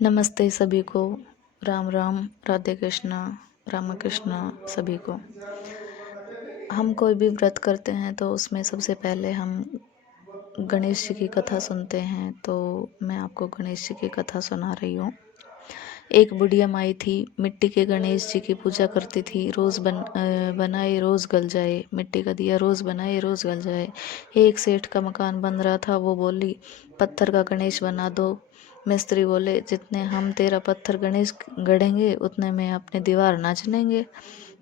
नमस्ते सभी को। राम राम, राधे कृष्णा, राम कृष्णा सभी को। हम कोई भी व्रत करते हैं तो उसमें सबसे पहले हम गणेश जी की कथा सुनते हैं। तो मैं आपको गणेश जी की कथा सुना रही हूँ। एक बुढ़िया माई थी, मिट्टी के गणेश जी की पूजा करती थी। रोज बनाए रोज गल जाए, मिट्टी का दिया रोज बनाए रोज गल जाए। एक सेठ का मकान बन रहा था, वो बोली पत्थर का गणेश बना दो। मिस्त्री बोले जितने हम तेरा पत्थर गणेश गढ़ेंगे उतने में अपनी दीवार ना चनेंगे।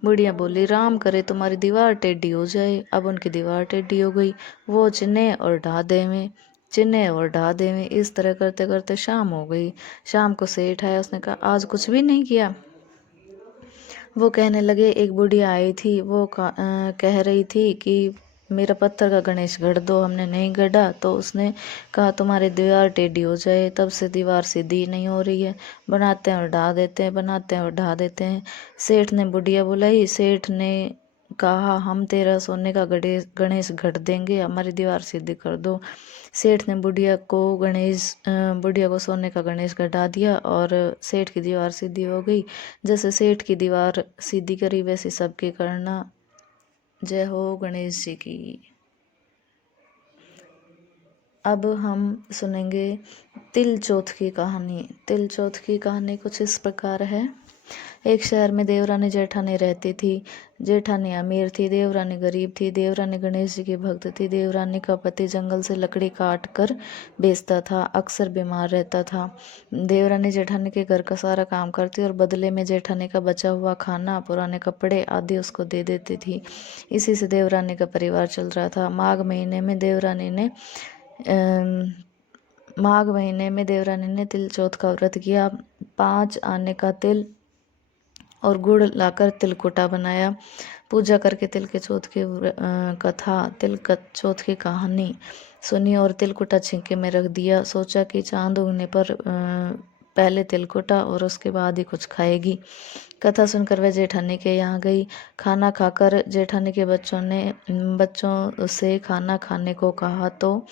बुढ़िया बोली राम करे तुम्हारी दीवार टेढ़ी हो जाए। अब उनकी दीवार टेढ़ी हो गई। वो चिन्हे और ढा देवे, चिन्हे और ढा देवे। इस तरह करते करते शाम हो गई। शाम को सेठ आया, उसने कहा आज कुछ भी नहीं किया। वो कहने लगे एक बुढ़िया आई थी, वो कह रही थी कि मेरा पत्थर का गणेश गढ़ दो। हमने नहीं गढ़ा तो उसने कहा तुम्हारी दीवार टेढ़ी हो जाए। तब से दीवार सीधी नहीं हो रही है, बनाते हैं और ढा देते हैं, बनाते हैं और ढा देते हैं। सेठ ने बुढ़िया बुलाई। सेठ ने कहा हम तेरा सोने का गणेश गढ़ देंगे, हमारी दीवार सीधी कर दो। सेठ ने बुढ़िया को सोने का गणेश गढ़ा दिया और सेठ की दीवार सीधी हो गई। जैसे सेठ की दीवार सीधी करी वैसे सबकी करना। जय हो गणेश जी की। अब हम सुनेंगे तिल चौथ की कहानी। तिल चौथ की कहानी कुछ इस प्रकार है। एक शहर में देवरानी जेठानी रहती थी। जेठानी अमीर थी, देवरानी गरीब थी। देवरानी गणेश जी की भक्त थी। देवरानी का पति जंगल से लकड़ी काट कर बेचता था, अक्सर बीमार रहता था। देवरानी जेठानी के घर का सारा काम करती और बदले में जेठानी का बचा हुआ खाना, पुराने कपड़े आदि उसको दे देती थी। इसी से देवरानी का परिवार चल रहा था। माघ महीने में देवरानी ने तिल चौथ का व्रत किया। 5 आने का तिल और गुड़ लाकर तिलकुटा बनाया। पूजा करके तिल चौथ की कहानी सुनी और तिलकुटा छिंके में रख दिया। सोचा कि चांद उगने पर पहले तिलकुटा और उसके बाद ही कुछ खाएगी। कथा सुनकर वह जेठानी के यहाँ गई। खाना खाकर जेठानी के बच्चों से खाना खाने को कहा तो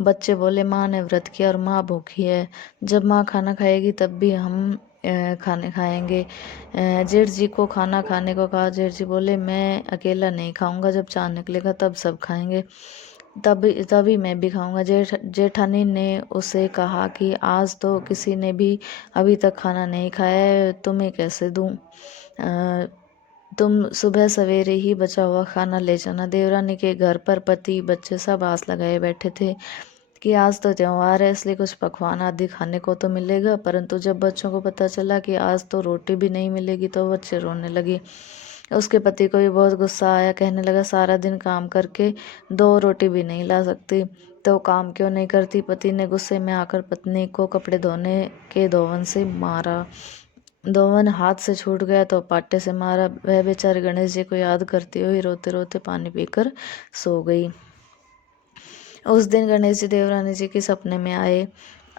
बच्चे बोले माँ ने व्रत किया और माँ भूखी है। जब माँ खाना खाएगी तब भी हम खाने खाएंगे। जेठ जी को खाना खाने को कहा। जेठ जी बोले मैं अकेला नहीं खाऊंगा, जब चांद निकलेगा तब सब खाएंगे, तभी मैं भी खाऊंगा। जेठानी ने उसे कहा कि आज तो किसी ने भी अभी तक खाना नहीं खाया है, तुम्हें कैसे दूं? तुम सुबह सवेरे ही बचा हुआ खाना ले जाना। देवरानी के घर पर पति बच्चे सब आस लगाए बैठे थे कि आज तो त्योहार है, इसलिए कुछ पकवान आदि खाने को तो मिलेगा। परंतु जब बच्चों को पता चला कि आज तो रोटी भी नहीं मिलेगी तो बच्चे रोने लगे। उसके पति को भी बहुत गुस्सा आया। कहने लगा सारा दिन काम करके 2 रोटी भी नहीं ला सकती तो काम क्यों नहीं करती? पति ने गुस्से में आकर पत्नी को कपड़े धोने के धोवन से मारा। धोवन हाथ से छूट गया तो पाटे से मारा। वह बेचारी गणेश जी को याद करती हुई रोते रोते पानी पीकर सो गई। उस दिन गणेश जी देवरानी जी के सपने में आए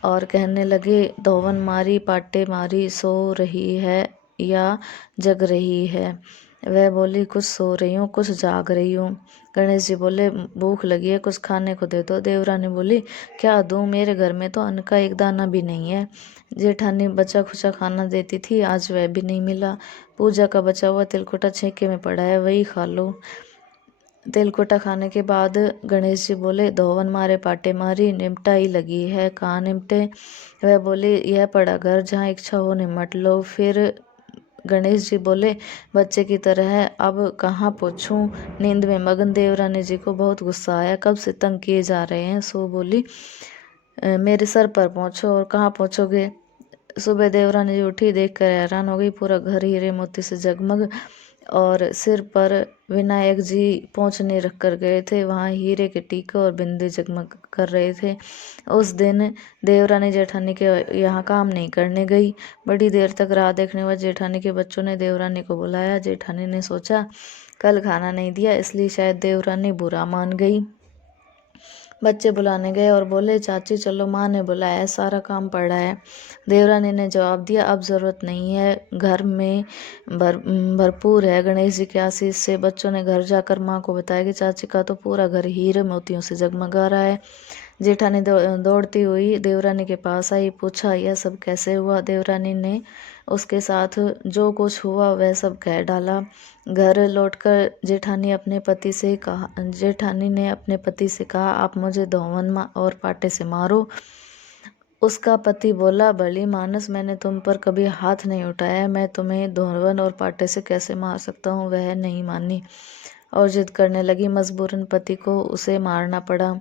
और कहने लगे धोवन मारी, पाटे मारी, सो रही है या जग रही है? वह बोली कुछ सो रही हूँ, कुछ जाग रही हूँ। गणेश जी बोले भूख लगी है, कुछ खाने को दे दो। देवरानी बोली क्या दूँ, मेरे घर में तो अन्न का एक दाना भी नहीं है। जेठानी बचा खुचा खाना देती थी, आज वह भी नहीं मिला। पूजा का बचा हुआ तिलकुटा छेके में पड़ा है, वही खा लो। तिलकुटा खाने के बाद गणेश जी बोले धोवन मारे पाटे मारी, निमटा ही लगी है, कहाँ निमटे? वह बोले यह पड़ा घर, जहाँ इच्छा हो निमट लो। फिर गणेश जी बोले बच्चे की तरह है, अब कहाँ पूछूं? नींद में मगन देवरानी जी को बहुत गुस्सा आया। कब से तंग किए जा रहे हैं? सो बोली मेरे सर पर पहुँचो। और कहाँ पहुँचोगे? सुबह देवरानी जी उठी, देख कर हैरान हो गई। पूरा घर हीरे मोती से जगमग और सिर पर विनायक जी पोंछने रख कर गए थे, वहाँ हीरे के टीके और बिंदी जगमग कर रहे थे। उस दिन देवरानी जेठानी के यहाँ काम नहीं करने गई। बड़ी देर तक राह देखने बाद जेठानी के बच्चों ने देवरानी को बुलाया। जेठानी ने सोचा कल खाना नहीं दिया इसलिए शायद देवरानी बुरा मान गई। बच्चे बुलाने गए और बोले चाची चलो, माँ ने बुलाया है, सारा काम पड़ा है। देवरानी ने जवाब दिया अब ज़रूरत नहीं है, घर में भरपूर है। गणेश जी के आशीष से बच्चों ने घर जाकर माँ को बताया कि चाची का तो पूरा घर हीरे मोतियों से जगमगा रहा है। जेठानी दौड़ती हुई देवरानी के पास आई, पूछा यह सब कैसे हुआ। देवरानी ने उसके साथ जो कुछ हुआ वह सब कह डाला। घर लौटकर जेठानी ने अपने पति से कहा, आप मुझे धोवन और पाटे से मारो। उसका पति बोला, भली मानस, मैंने तुम पर कभी हाथ नहीं उठाया, मैं तुम्हें धोवन और पाटे से कैसे मार सकता हूँ। वह नहीं मानी और जिद करने लगी। मजबूरन पति को उसे मारना पड़ा।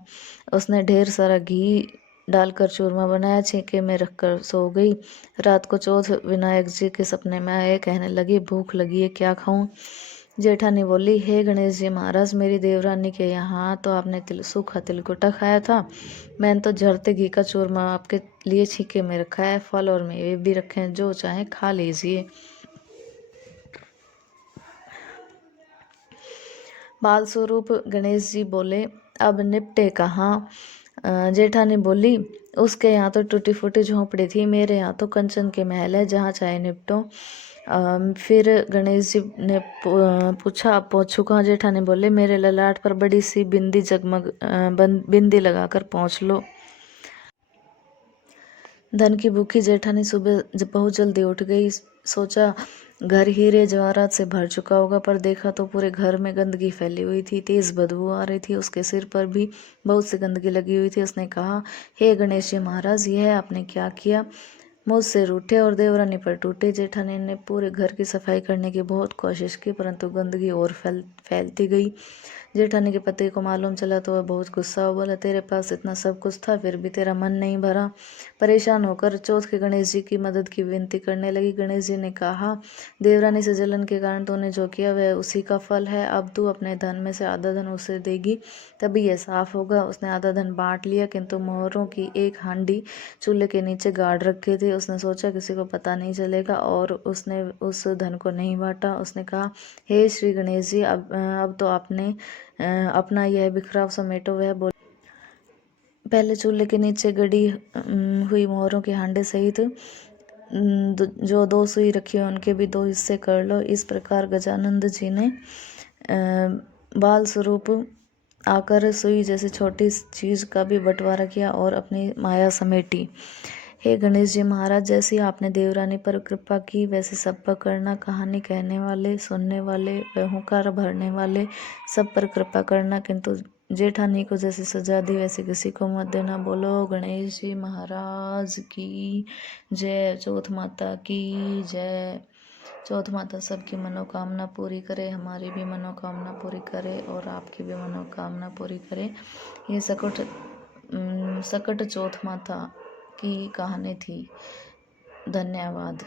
उसने ढेर सारा घी डालकर चूरमा बनाया, छींके में रखकर सो गई। रात को चौथ विनायक जी के सपने में आए, कहने लगी, भूख लगी है, क्या खाऊं। जेठानी बोली, हे गणेश जी महाराज, मेरी देवरानी के यहाँ तो आपने सूखा तिलकुटा खाया था, मैंने तो झरते घी का चूरमा आपके लिए छींके में रखा है, फल और मेवे भी रखे हैं, जो चाहे खा लीजिए। बाल स्वरूप गणेश जी बोले, अब निपटे कहाँ। जेठानी बोली, उसके यहाँ तो टूटी फूटी झोंपड़ी थी, मेरे यहाँ तो कंचन के महल है, जहाँ चाहे निपटो। फिर गणेश जी ने पूछा, आप पहुँचू कहाँ। जेठानी बोले, मेरे ललाट पर बड़ी सी बिंदी जगमग बिंदी लगाकर पहुँच लो। धन की भूखी जेठानी सुबह बहुत जल्दी उठ गई। सोचा घर हीरे जवाहरात से भर चुका होगा, पर देखा तो पूरे घर में गंदगी फैली हुई थी, तेज बदबू आ रही थी। उसके सिर पर भी बहुत सी गंदगी लगी हुई थी। उसने कहा, हे गणेश जी महाराज, यह आपने क्या किया। मुझसे रूठे और देवरानी पर टूटे। जेठानी ने पूरे घर की सफाई करने की बहुत कोशिश की, परंतु गंदगी और फैलती गई। जेठानी के पति को मालूम चला तो वह बहुत गुस्सा हुआ। बोला, तेरे पास इतना सब कुछ था, फिर भी तेरा मन नहीं भरा। परेशान होकर चौथ के गणेश जी की मदद की विनती करने लगी। गणेश जी ने कहा, देवरानी से जलन के कारण तूने जो किया वह उसी का फल है। अब तू अपने धन में से आधा धन उसे देगी, तभी यह साफ होगा। उसने आधा धन बांट लिया, किंतु मोहरों की एक हांडी चूल्हे के नीचे गाड़ रखे थे। उसने सोचा किसी को पता नहीं चलेगा, और उसने उस धन को नहीं बांटा। उसने कहा, हे श्री गणेश जी, अब तो आपने अपना यह बिखराव समेटो। वह बोले, पहले चूल्हे के नीचे गड़ी हुई मोहरों के हांडे सहित जो 2 सुई रखी है उनके भी 2 हिस्से कर लो। इस प्रकार गजानंद जी ने बाल स्वरूप आकर सुई जैसी छोटी चीज का भी बंटवारा किया और अपनी माया समेटी। हे गणेश जी महाराज, जैसी आपने देवरानी पर कृपा की वैसे सब पर करना। कहानी कहने वाले, सुनने वाले व हुंकार भरने वाले सब पर कृपा करना, किंतु जेठानी को जैसी सजा दी वैसे किसी को मत देना। बोलो गणेश जी महाराज की जय। चौथ माता की जय। चौथ माता सबकी मनोकामना पूरी करे, हमारी भी मनोकामना पूरी करे और आपकी भी मनोकामना पूरी करे। ये सकट चौथ माता की कहानी थी। धन्यवाद।